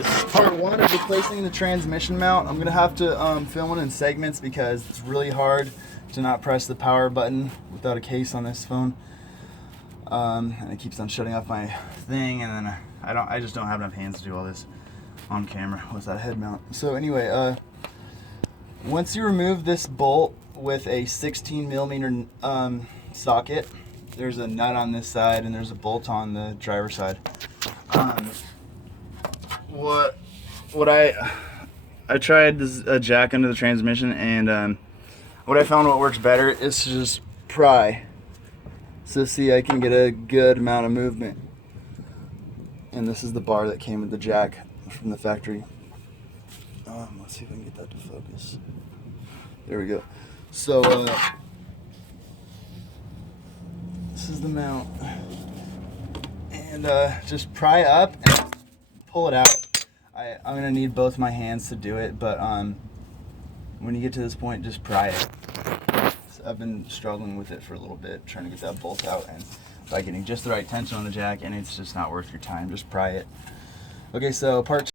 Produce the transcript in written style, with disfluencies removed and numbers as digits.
This is part one of replacing the transmission mount. I'm gonna have to film it in segments because it's really hard to not press the power button without a case on this phone. And it keeps on shutting off my thing, and then I just don't have enough hands to do all this on camera without a head mount. So anyway, once you remove this bolt with a 16 millimeter socket, there's a nut on this side and there's a bolt on the driver's side. What I tried this jack under the transmission, and what I found what works better is to just pry. So see, I can get a good amount of movement. And this is the bar that came with the jack from the factory. Let's see if I can get that to focus. There we go. So this is the mount. And just pry up and pull it out. I'm gonna need both my hands to do it, but when you get to this point, just pry it. So I've been struggling with it for a little bit, trying to get that bolt out, and by getting just the right tension on the jack, and it's just not worth your time. Just pry it. Okay, so part